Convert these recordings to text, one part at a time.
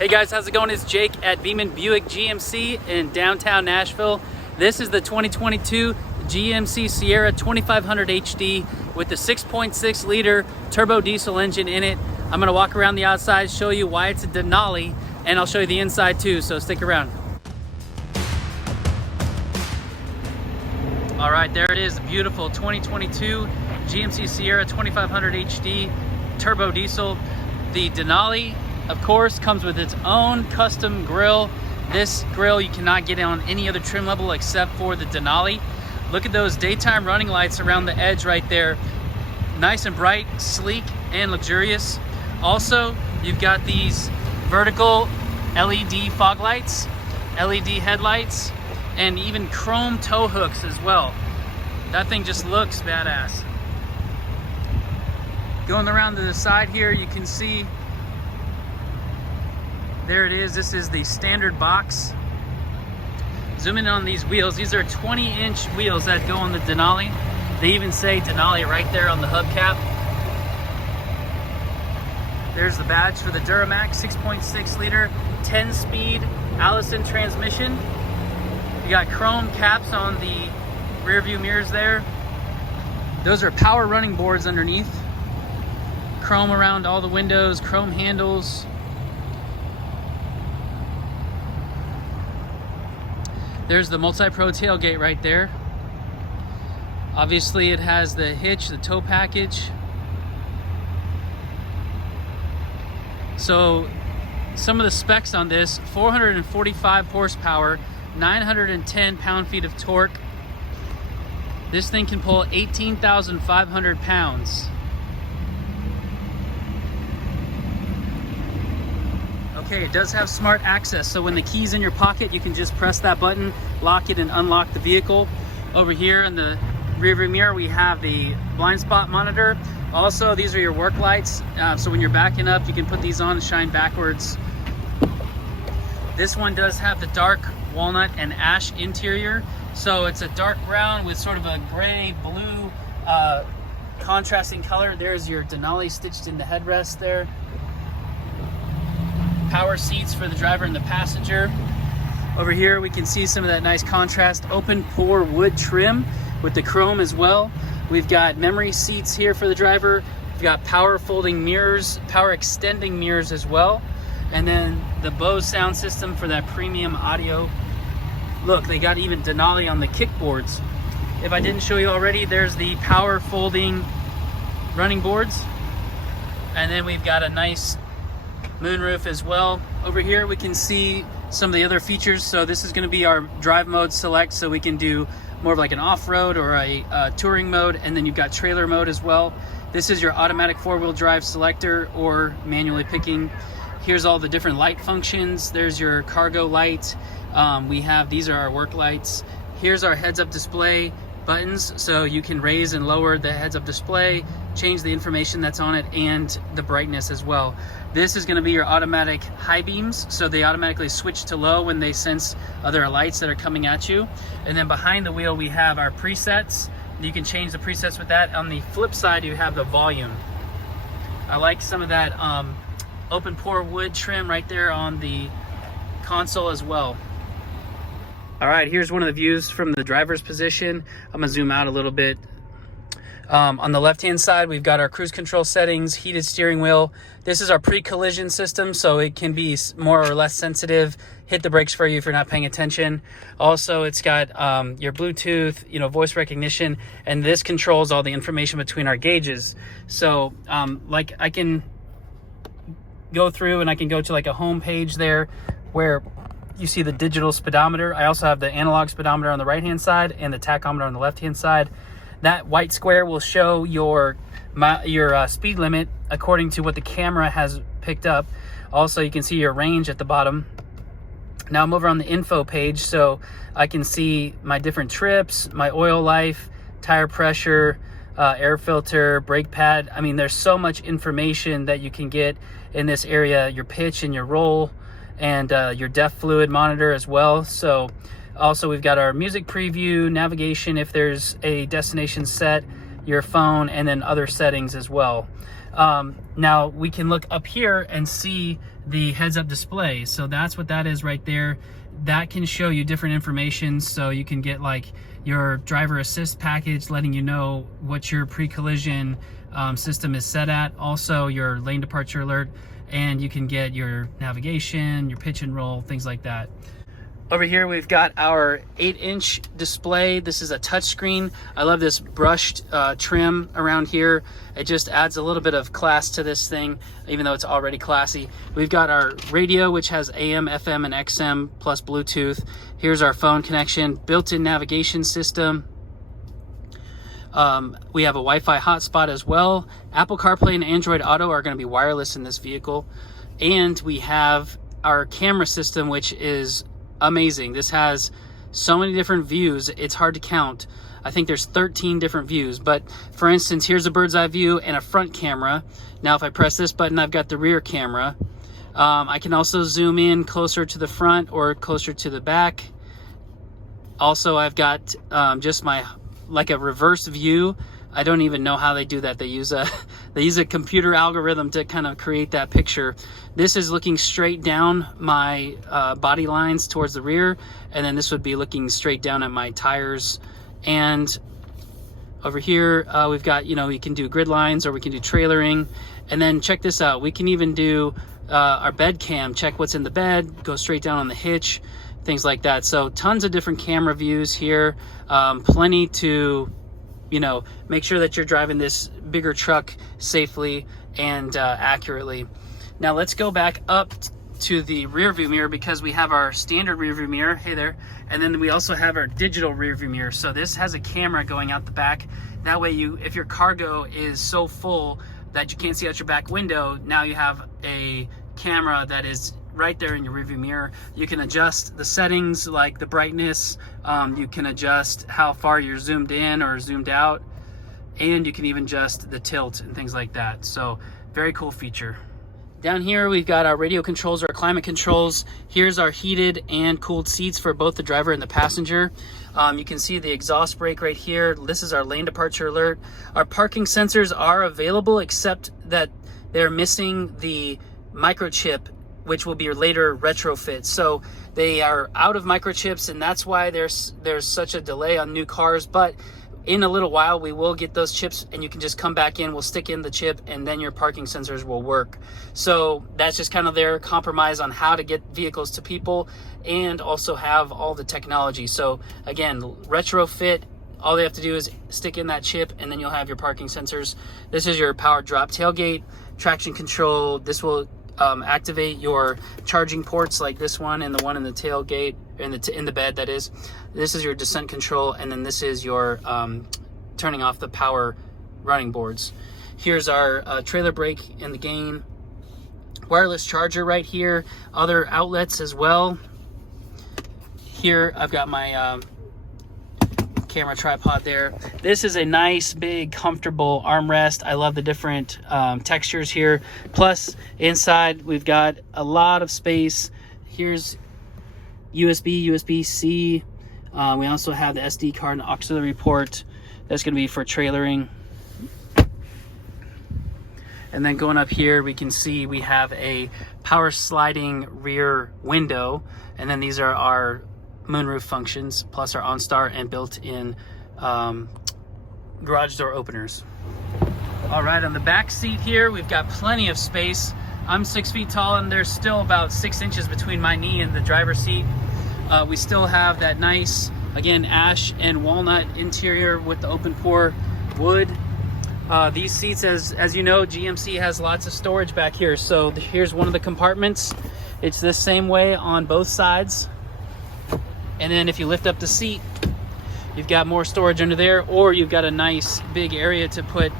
Hey guys, how's it going? It's Jake at Beeman Buick GMC in downtown Nashville. This is the 2022 GMC Sierra 2500 HD with the 6.6 liter turbo diesel engine in it. I'm gonna walk around the outside, show you why it's a Denali, and I'll show you the inside too, so stick around. All right, there it is, the beautiful 2022 GMC Sierra 2500 HD turbo diesel. The Denali, of course, comes with its own custom grille. This grille you cannot get on any other trim level except for the Denali. Look at those daytime running lights around the edge right there. Nice and bright, sleek, and luxurious. Also, you've got these vertical LED fog lights, LED headlights, and even chrome tow hooks as well. That thing just looks badass. Going around to the side here, you can see there it is. This is the standard box. Zoom in on these wheels. These are 20-inch wheels that go on the Denali. They even say Denali right there on the hubcap. There's the badge for the Duramax 6.6 liter 10-speed Allison transmission. You got chrome caps on the rear view mirrors there. Those are power running boards underneath. Chrome around all the windows, chrome handles. There's the multi-pro tailgate right there. Obviously it has the hitch, the tow package. So some of the specs on this: 445 horsepower, 910 pound-feet of torque. This thing can pull 18,500 pounds. Okay, it does have smart access, so when the key's in your pocket, you can just press that button, lock it, and unlock the vehicle. Over here in the rear view mirror, we have the blind spot monitor. Also, these are your work lights, so when you're backing up, you can put these on and shine backwards. This one does have the dark walnut and ash interior, so it's a dark brown with sort of a gray blue contrasting color. There's your Denali stitched in the headrest there. Power seats for the driver and the passenger. Over here we can see some of that nice contrast open pore wood trim with the chrome as well. We've got memory seats here for the driver. We've got power folding mirrors, power extending mirrors as well. And then the Bose sound system for that premium audio. Look, they got even Denali on the kickboards. If I didn't show you already, there's the power folding running boards. And then we've got a nice moonroof as well. Over here we can see some of the other features. So this is going to be our drive mode select, so we can do more of like an off-road or a touring mode, and then you've got trailer mode as well. This is your automatic four-wheel drive selector or manually picking. Here's all the different light functions. There's your cargo light. These are our work lights. Here's our heads-up display buttons, so you can raise and lower the heads-up display, change the information that's on it, and the brightness as well. This is going to be your automatic high beams, so they automatically switch to low when they sense other lights that are coming at you. And then behind the wheel we have our presets. You can change the presets with that. On the flip side you have the volume. I like some of that open pore wood trim right there on the console as well. All right, here's one of the views from the driver's position. I'm gonna zoom out a little bit. On the left-hand side, we've got our cruise control settings, heated steering wheel. This is our pre-collision system, so it can be more or less sensitive. Hit the brakes for you if you're not paying attention. Also, it's got your Bluetooth, voice recognition, and this controls all the information between our gauges. So, like I can go through and I can go to like a home page there where you see the digital speedometer. I also have the analog speedometer on the right-hand side and the tachometer on the left-hand side. That white square will show your speed limit according to what the camera has picked up. Also, you can see your range at the bottom. Now I'm over on the info page, so I can see my different trips, my oil life, tire pressure, air filter, brake pad. I mean, there's so much information that you can get in this area, your pitch and your roll, and your depth fluid monitor as well. So also we've got our music preview, navigation if there's a destination set, your phone, and then other settings as well. Now we can look up here and see the heads-up display. So that's what that is right there. That can show you different information, so you can get like your driver assist package letting you know what your pre-collision system is set at, also your lane departure alert, and you can get your navigation, your pitch and roll, things like that. Over here we've got our 8-inch display. This is a touchscreen. I love this brushed trim around here. It just adds a little bit of class to this thing, even though it's already classy. We've got our radio, which has AM, FM, and XM plus Bluetooth. Here's our phone connection, built-in navigation system. We have a Wi-Fi hotspot as well. Apple CarPlay and Android Auto are going to be wireless in this vehicle. And we have our camera system, which is amazing. This has so many different views, it's hard to count. I think there's 13 different views, but for instance, here's a bird's eye view and a front camera. Now if I press this button, I've got the rear camera. I can also zoom in closer to the front or closer to the back. Also, I've got just my like a reverse view. I don't even know how they do that. They use a computer algorithm to kind of create that picture. This is looking straight down my body lines towards the rear, and then this would be looking straight down at my tires. And over here we've got, you know, we can do grid lines or we can do trailering. And then check this out, we can even do our bed cam, check what's in the bed, go straight down on the hitch, things like that. So tons of different camera views here, plenty to, you know, make sure that you're driving this bigger truck safely and accurately. Now let's go back up to the rear view mirror, because we have our standard rear view mirror, hey there, and then we also have our digital rear view mirror. So this has a camera going out the back. That way if your cargo is so full that you can't see out your back window, now you have a camera that is right there in your rearview mirror. You can adjust the settings like the brightness, you can adjust how far you're zoomed in or zoomed out, and you can even adjust the tilt and things like that. So very cool feature. Down here we've got our radio controls, our climate controls. Here's our heated and cooled seats for both the driver and the passenger. You can see the exhaust brake right here. This is our lane departure alert. Our parking sensors are available, except that they're missing the microchip, which will be later retrofit. So they are out of microchips, and that's why there's such a delay on new cars. But in a little while we will get those chips, and you can just come back in, we'll stick in the chip, and then your parking sensors will work. So that's just kind of their compromise on how to get vehicles to people and also have all the technology. So again, retrofit, all they have to do is stick in that chip, and then you'll have your parking sensors. This is your power drop tailgate, traction control. This will activate your charging ports like this one and the one in the tailgate, in the bed, that is. This is your descent control, and then this is your turning off the power running boards. Here's our trailer brake and the gain. Wireless charger right here, other outlets as well. Here I've got my camera tripod there. This is a nice, big, comfortable armrest. I love the different textures here. Plus, inside we've got a lot of space. Here's USB, USB-C. We also have the SD card and auxiliary port. That's going to be for trailering. And then going up here, we can see we have a power sliding rear window. And then these are our moonroof functions, plus our OnStar and built-in garage door openers. All right, on the back seat here, we've got plenty of space. I'm 6 feet tall, and there's still about 6 inches between my knee and the driver's seat. We still have that nice, again, ash and walnut interior with the open pore wood. These seats, as you know, GMC has lots of storage back here. So here's one of the compartments. It's the same way on both sides. And then if you lift up the seat, you've got more storage under there, or you've got a nice big area to put,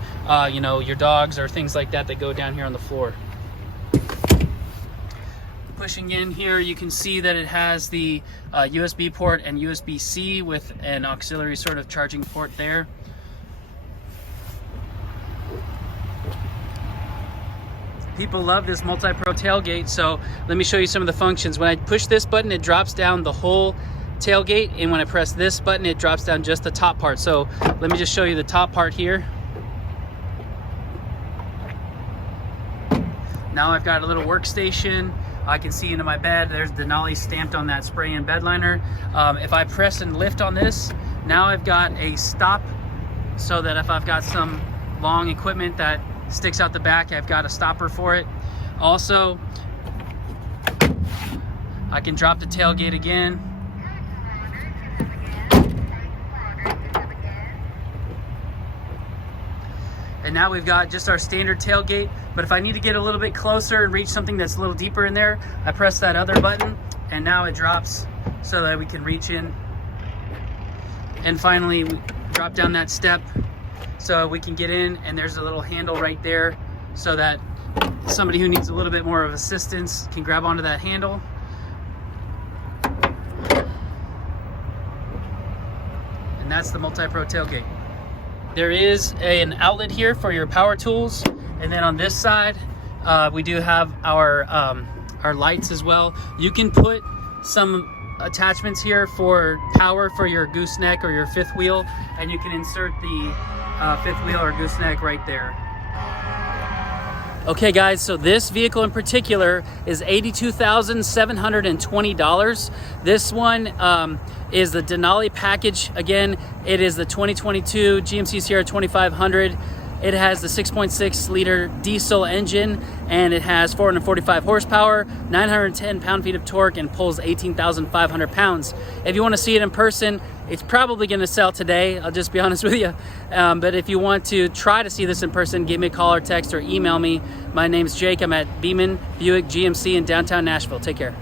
you know, your dogs or things like that that go down here on the floor. Pushing in here, you can see that it has the USB port and USB-C with an auxiliary sort of charging port there. People love this multi-pro tailgate, so let me show you some of the functions. When I push this button, it drops down the whole tailgate, and when I press this button, it drops down just the top part. So let me just show you the top part here. Now I've got a little workstation. I can see into my bed. There's Denali stamped on that spray-in bed liner. If I press and lift on this, now I've got a stop, so that if I've got some long equipment that sticks out the back, I've got a stopper for it. Also, I can drop the tailgate again. And now we've got just our standard tailgate, but if I need to get a little bit closer and reach something that's a little deeper in there, I press that other button, and now it drops so that we can reach in. And finally, we drop down that step so we can get in, and there's a little handle right there so that somebody who needs a little bit more of assistance can grab onto that handle. And that's the Multi-Pro tailgate. There is an outlet here for your power tools, and then on this side we do have our lights as well. You can put some attachments here for power for your gooseneck or your fifth wheel, and you can insert the fifth wheel or gooseneck right there. Okay guys, so this vehicle in particular is $82,720. This one is the Denali package. Again, it is the 2022 GMC Sierra 2500. It has the 6.6 liter diesel engine, and it has 445 horsepower, 910 pound-feet of torque, and pulls 18,500 pounds. If you want to see it in person, it's probably going to sell today, I'll just be honest with you. But if you want to try to see this in person, give me a call or text or email me. My name's Jake. I'm at Beeman Buick GMC in downtown Nashville. Take care.